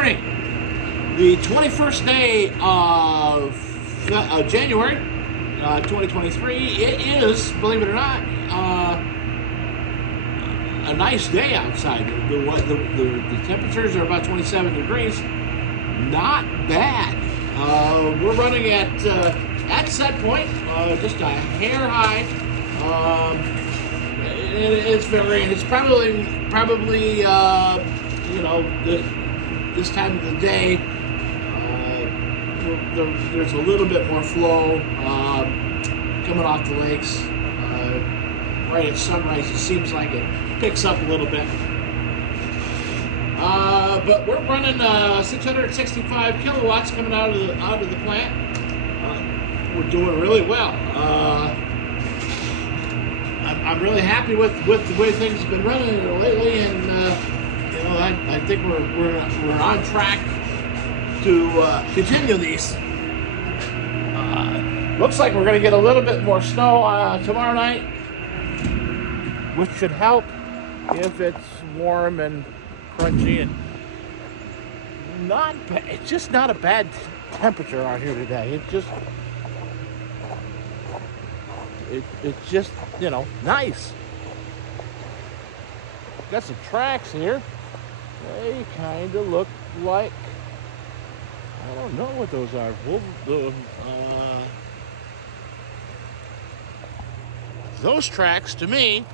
morning. The 21st day of January 2023. It is, believe it or not, a nice day outside. The temperatures are about 27 degrees. Not bad. We're running at set point, just a hair high. It's varying. It's probably this time of the day. There's a little bit more flow coming off the lakes. Right at sunrise, it seems like it picks up a little bit. But we're running 665 kilowatts coming out of the plant. We're doing really well. I'm really happy with the way things have been running lately, and I think we're on track to continue these. Looks like we're going to get a little bit more snow tomorrow night, which should help if it's warm and crunchy and not bad. It's just not a bad temperature out here today. It's just nice. Got some tracks here. They kind of look like, I don't know what those are. Those tracks to me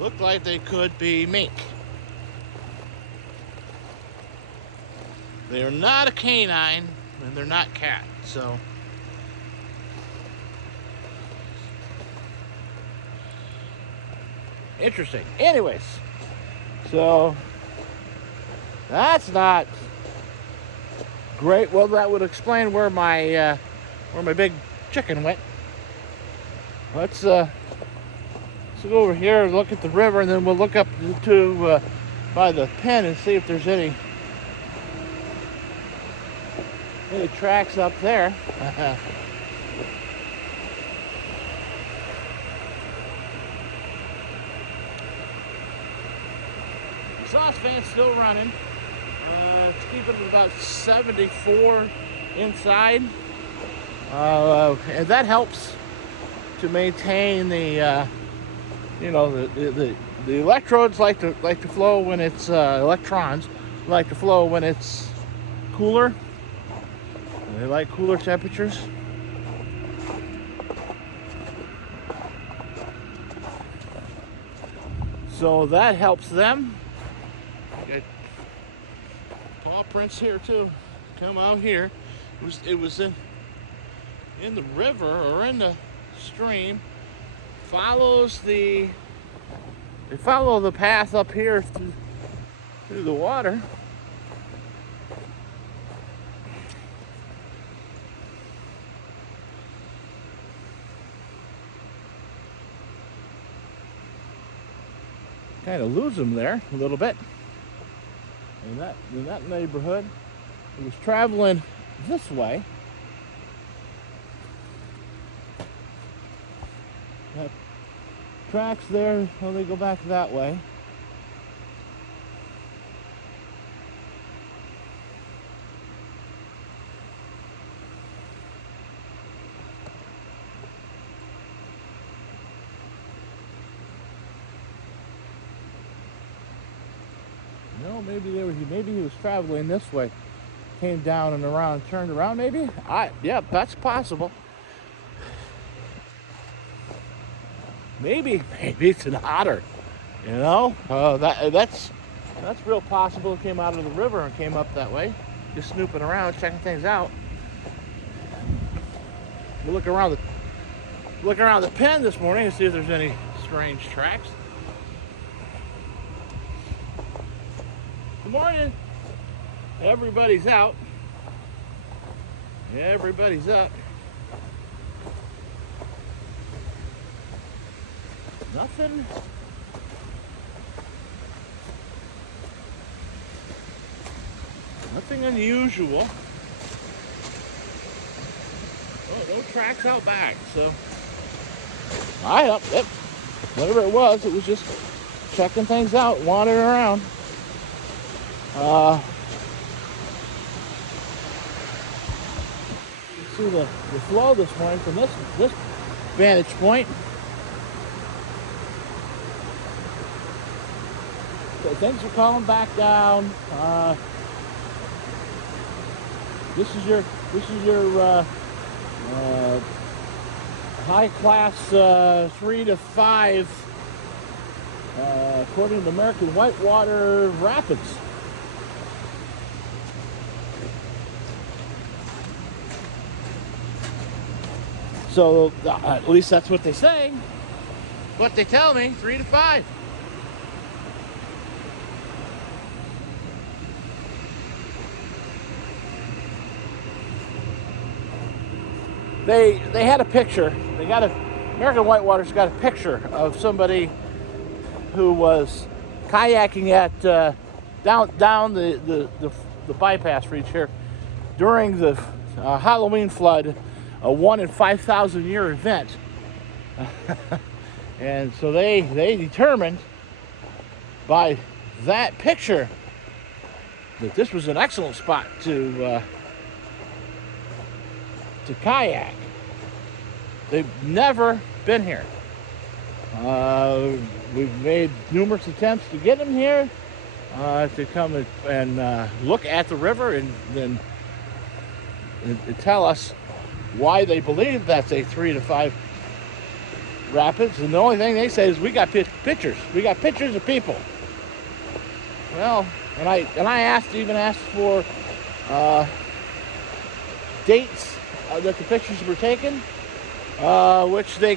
look like they could be mink. They're not a canine and they're not cat, so interesting. Anyways, so that's not great. Well, that would explain where my big chicken went. Let's go over here and look at the river, and then we'll look up to by the pen and see if there's any tracks up there. Exhaust fan's still running. It's keeping it about 74 inside, and that helps to maintain the the electrodes like to flow when it's electrons like to flow when it's cooler. They like cooler temperatures. So that helps them. Got paw prints here too. Come out here. It was in the river or in the stream. They follow the path up here through the water. Kind of lose them there a little bit. In that neighborhood, it was traveling this way. That tracks there, well, they go back that way. No, maybe he was traveling this way, came down and around, turned around. Maybe yeah, that's possible. Maybe it's an otter. That's real possible. It came out of the river and came up that way, just snooping around, checking things out. We'll look around the pen this morning and see if there's any strange tracks. Good morning. Everybody's out. Everybody's up. Nothing unusual. Oh, no tracks out back, so yep. Whatever it was just checking things out, wandering around. You see the flow this morning from this vantage point. So things are calling back down. This is your high class 3 to 5, according to American Whitewater Rapids. So at least that's what they say. What they tell me, 3 to 5. They had a picture. American Whitewater's got a picture of somebody who was kayaking at down the bypass reach here during the Halloween flood, a 1 in 5,000 year event. And so they determined by that picture that this was an excellent spot to kayak. They've never been here. We've made numerous attempts to get them here to come and look at the river and then tell us why they believe that's a 3 to 5 rapids. And the only thing they say is, we got pictures. We got pictures of people. Well, and I even asked for dates that the pictures were taken, which they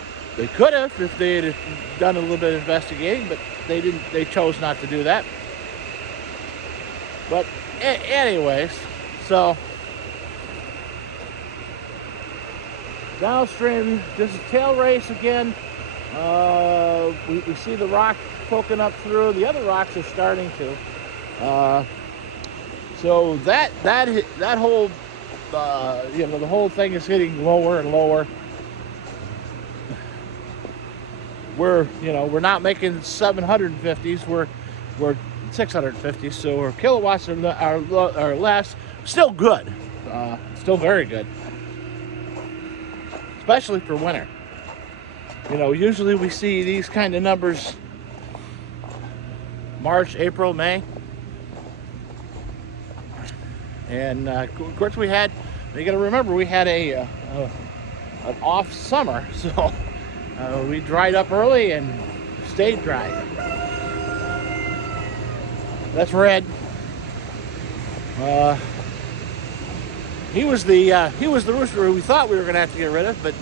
could have if they had done a little bit of investigating, but they didn't. They chose not to do that. But anyways, so downstream, this is tail race again. We see the rock poking up through. The other rocks are starting to. So that whole the whole thing is getting lower and lower. We're not making 750s. We're 650s. So our kilowatts are less. Still good. Still very good. Especially for winter. Usually we see these kind of numbers March, April, May. And of course you got to remember, we had an off summer, so we dried up early and stayed dry. That's Red. He was the rooster who we thought we were going to have to get rid of, but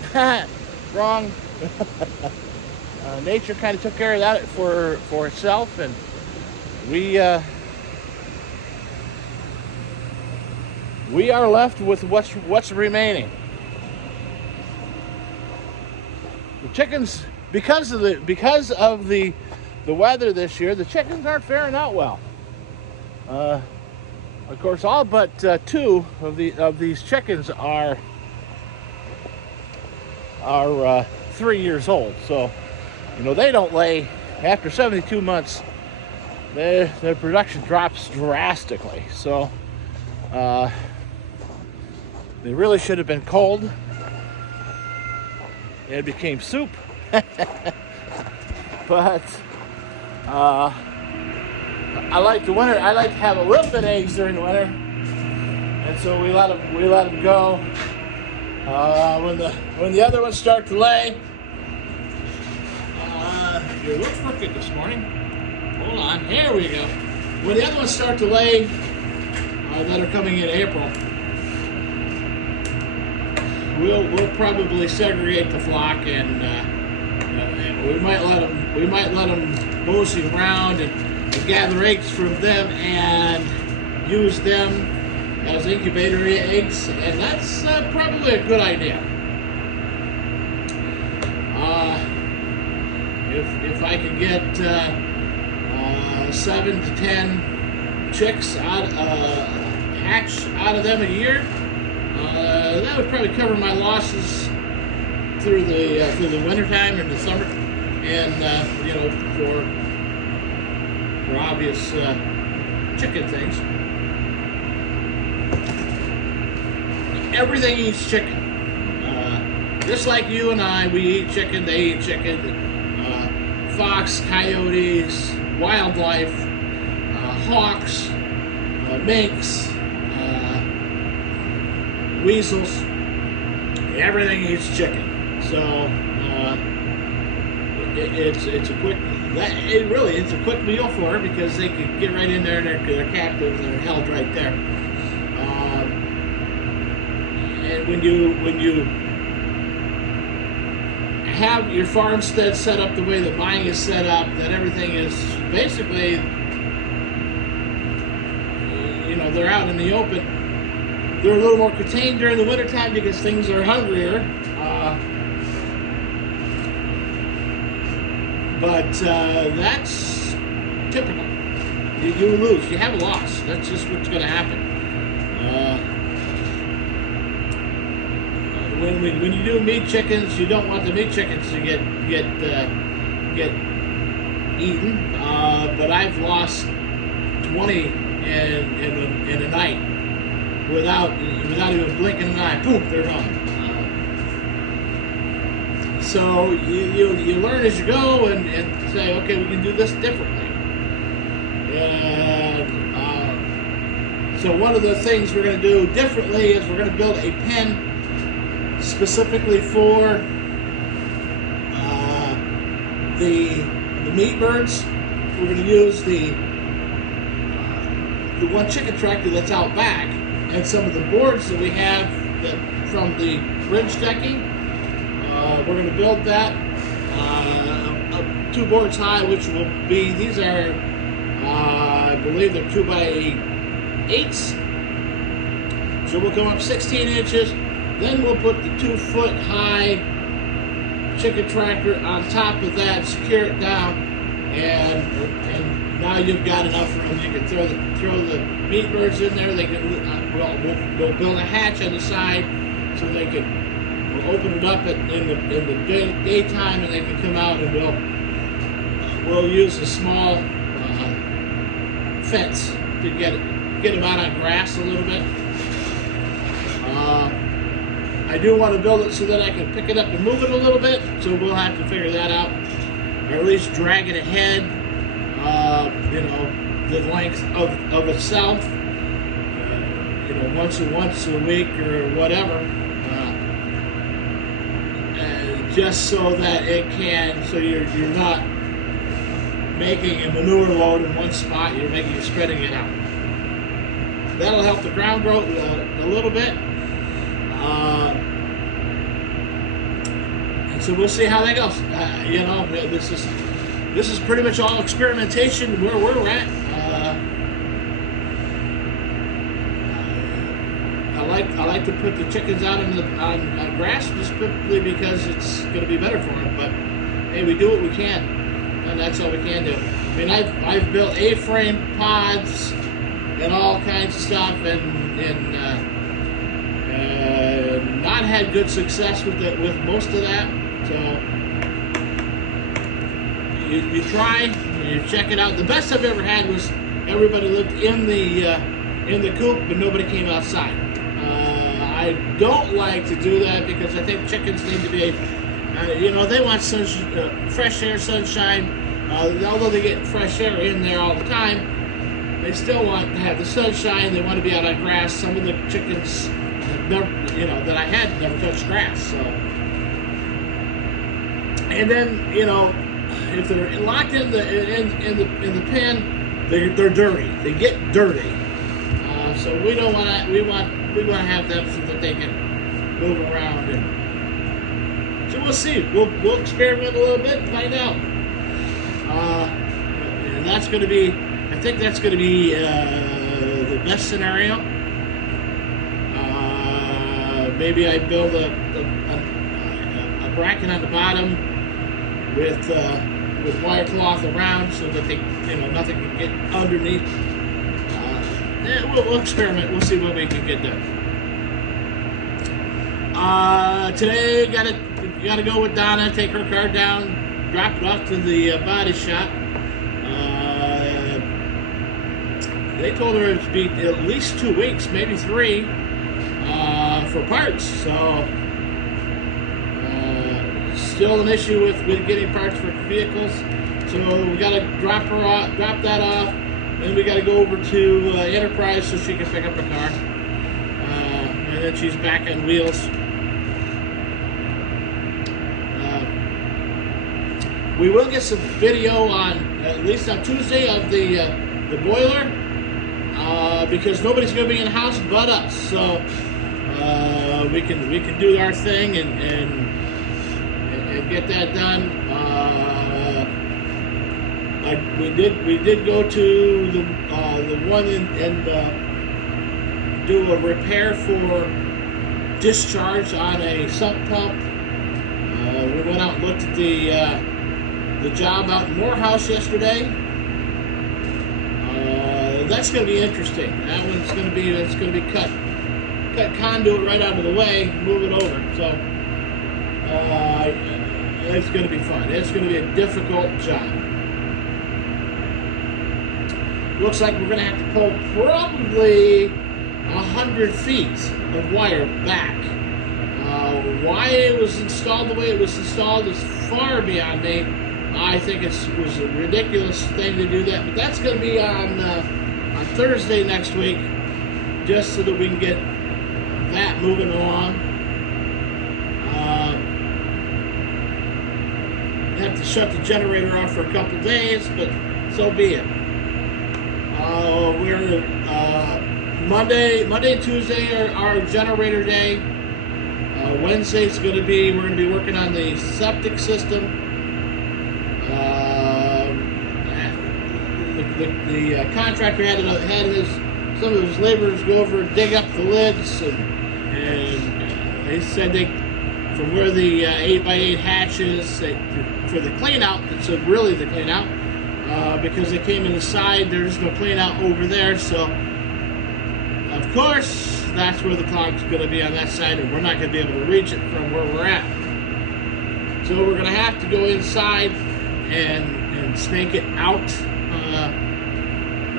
wrong. Nature kind of took care of that for itself, and we are left with what's remaining. The chickens, because of the weather this year, the chickens aren't faring out well. Of course, all but 2 of these chickens are 3 years old. So, they don't lay after 72 months. Their production drops drastically. So, they really should have been cold. It became soup. But I like the winter. I like to have a little bit of eggs during the winter, and so we let them go. When the other ones start to lay, you're a little crooked this morning. Hold on, here we go. When the other ones start to lay, that are coming in April, we'll probably segregate the flock, and we might let them mosey around and gather eggs from them and use them as incubator eggs, and that's probably a good idea. If I could get 7 to 10 chicks hatch out of them a year, that would probably cover my losses through the wintertime and the summer, and for obvious chicken things. Everything eats chicken. Just like you and I, we eat chicken, they eat chicken. Fox, coyotes, wildlife, hawks, minks, weasels, everything eats chicken. So it's a quick, it's a quick meal for her because they can get right in there and they're captive and they're held right there. And when you have your farmstead set up the way that mine is set up, that everything is basically, they're out in the open. They're a little more contained during the wintertime because things are hungrier. But that's typical. You lose. You have a loss. That's just what's going to happen. When you do meat chickens, you don't want the meat chickens to get eaten. But I've lost 20 in a night without even blinking an eye. Boom, they're gone. So you learn as you go and say, okay, we can do this differently. And so one of the things we're going to do differently is we're going to build a pen specifically for the meat birds. We're going to use the one chicken tractor that's out back and some of the boards that we have from the bridge decking. We're going to build that 2 boards high, which will be, these are, I believe they're 2x8s. So we'll come up 16 inches. Then we'll put the 2-foot high chicken tractor on top of that, secure it down, and now you've got enough room. You can throw the meat birds in there. They can we'll build a hatch on the side so they can. We'll open it up in the daytime, and they can come out, and we'll use a small fence to get them out on grass a little bit. I do want to build it so that I can pick it up and move it a little bit, so we'll have to figure that out, or at least drag it ahead, the length of itself, once a week or whatever, just so that it can, so you're not making a manure load in one spot, you're spreading it out. That'll help the ground grow a little bit. And so we'll see how that goes. This is pretty much all experimentation where we're at. I like to put the chickens out on grass just simply because it's going to be better for them. But hey, we do what we can, and that's all we can do. I mean, I've built A-frame pods and all kinds of stuff, and not had good success with most of that. So you try, you check it out. The best I've ever had was everybody lived in the coop, but nobody came outside. I don't like to do that because I think chickens need to be, they want fresh air, sunshine. Although they get fresh air in there all the time, they still want to have the sunshine. They want to be out on grass. Some of the chickens that I had never touched grass. So, and then if they're locked in the pen, they're dirty. They get dirty. So we don't want to. We want to have them so that they can move around. And so we'll see. We'll experiment a little bit and find out. And that's going to be. I think that's going to be the best scenario. Maybe I build a bracket on the bottom with wire cloth around so that nothing can get underneath. We'll experiment. We'll see what we can get done. Today, gotta go with Donna. Take her car down, drop it off to the body shop. they told her it'd be at least 2 weeks, maybe 3, for parts. So still an issue with getting parts for vehicles. So we got to drop that off. Then we got to go over to Enterprise so she can pick up a car. And then she's back on wheels. We will get some video on, at least on Tuesday, of the boiler, because nobody's going to be in the house but us. So we can do our thing and get that done. We did go to the one and do a repair for discharge on a sump pump. We went out and looked at the job out in Morehouse yesterday. That's going to be interesting. That one's going to be cut conduit right out of the way, move it over. So it's going to be fun. It's going to be a difficult job. Looks like we're going to have to pull probably 100 feet of wire back. Why it was installed the way it was installed is far beyond me. I think it was a ridiculous thing to do that, but that's going to be on Thursday next week, just so that we can get that moving along. Have to shut the generator off for a couple days, but so be it. We're Monday and Tuesday are our generator day. Wednesday's we're going to be working on the septic system. The contractor had some of his laborers go over and dig up the lids, and they said from where the 8x8 hatch is for the clean out. It's really the clean out. Because they came in the side, there's no clean out over there, so of course that's where the clog's going to be, on that side, and we're not going to be able to reach it from where we're at. So we're going to have to go inside and snake it out. I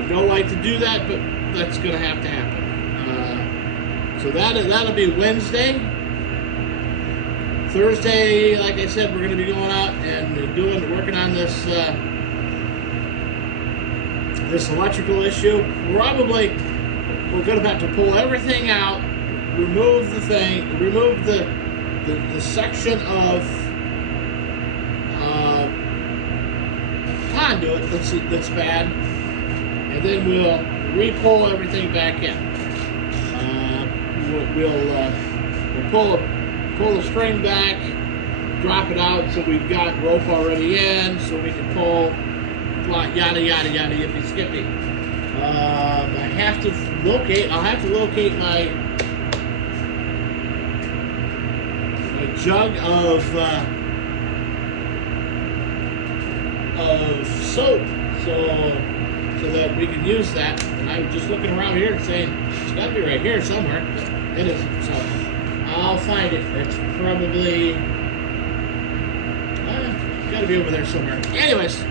don't like to do that, but that's going to have to happen. So that'll be Wednesday. Thursday, like I said, we're going to be going out and working on this electrical issue. Probably we're going to have to pull everything out, remove the section of conduit that's bad, and then we'll re-pull everything back in. We'll pull the string back, drop it out, so we've got rope already in, so we can pull, yada yada yada, yippee skippy. I'll have to locate my jug of soap, so that we can use that. And I was just looking around here and saying it's got to be right here somewhere. It isn't, so I'll find it. It's probably got to be over there somewhere. Anyways.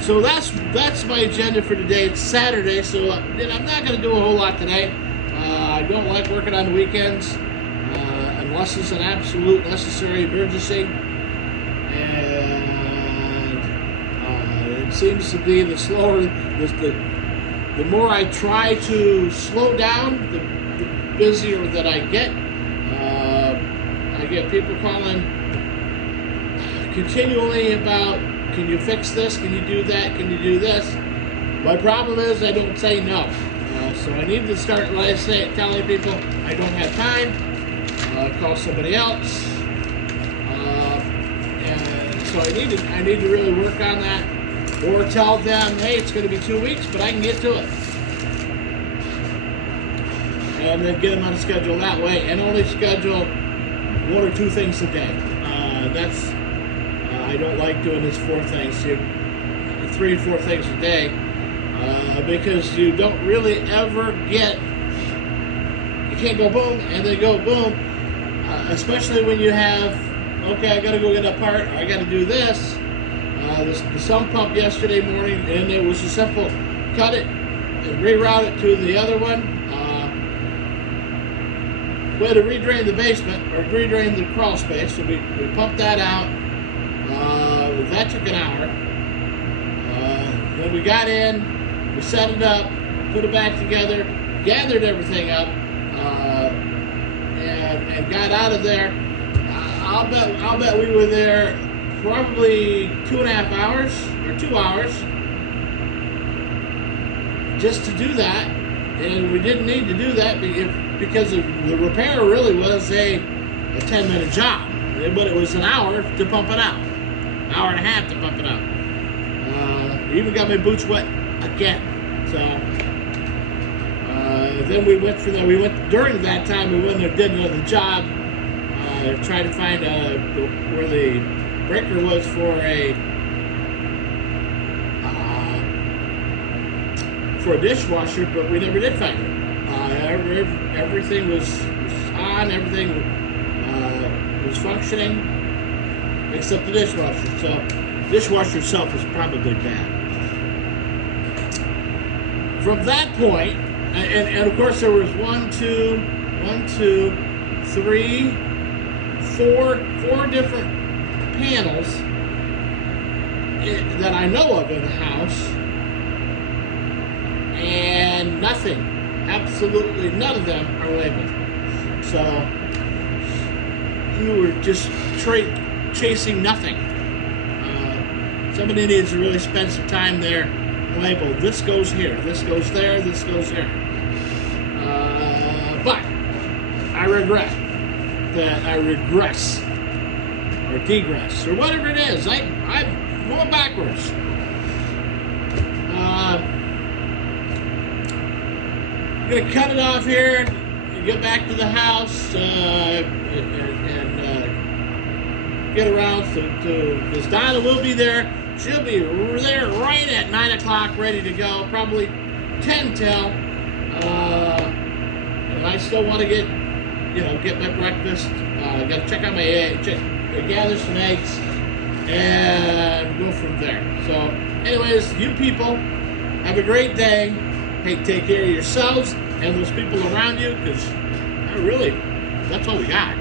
So that's my agenda for today. It's Saturday, so I'm not going to do a whole lot today. I don't like working on the weekends unless it's an absolute necessary emergency. And it seems to be the more I try to slow down, the busier that I get. I get people calling continually about, can you fix this? Can you do that? Can you do this? My problem is I don't say no. So I need to start, telling people I don't have time. Call somebody else. And so I need to really work on that, or tell them, hey, it's going to be 2 weeks, but I can get to it. And then get them on a schedule that way, and only schedule 1 or 2 things a day. I don't like doing this 4 things, 3 or 4 things a day, because you don't really ever get, you can't go boom and then go boom, especially when you have, okay, I got to go get a part, or I got to do this. The sump pump yesterday morning, and it was a simple cut it, and reroute it to the other one. We had to redrain the basement, or redrain the crawl space, so we pumped that out. That took an hour. Then we got in, we set it up, put it back together, gathered everything up, and got out of there. I'll bet we were there probably 2.5 hours or 2 hours just to do that, and we didn't need to do that because the repair really was a 10-minute job, but it was an hour to pump it out, an hour and a half to pump it out. Even got my boots wet again. So then we went from there. We went during that time. We went and did another job, tried to find where the breaker was for a dishwasher, but we never did find it. Everything was on. Everything was functioning except the dishwasher. So the dishwasher itself was probably bad. From that point, and of course there was 4 different panels that I know of in the house, and nothing, absolutely none of them are labeled. So you were just chasing nothing. Somebody needs to really spend some time there. Label, this goes here, this goes there, this goes there. But I regret that I regress or degress or whatever it is. I'm going backwards. I'm gonna cut it off here and get back to the house and get around to because Donna will be there. She'll be there right at 9 o'clock, ready to go, probably 10 till. And I still want to get my breakfast. Got to check out my eggs, gather some eggs, and go from there. So, anyways, you people, have a great day. Hey, take care of yourselves and those people around you, because that's all we got.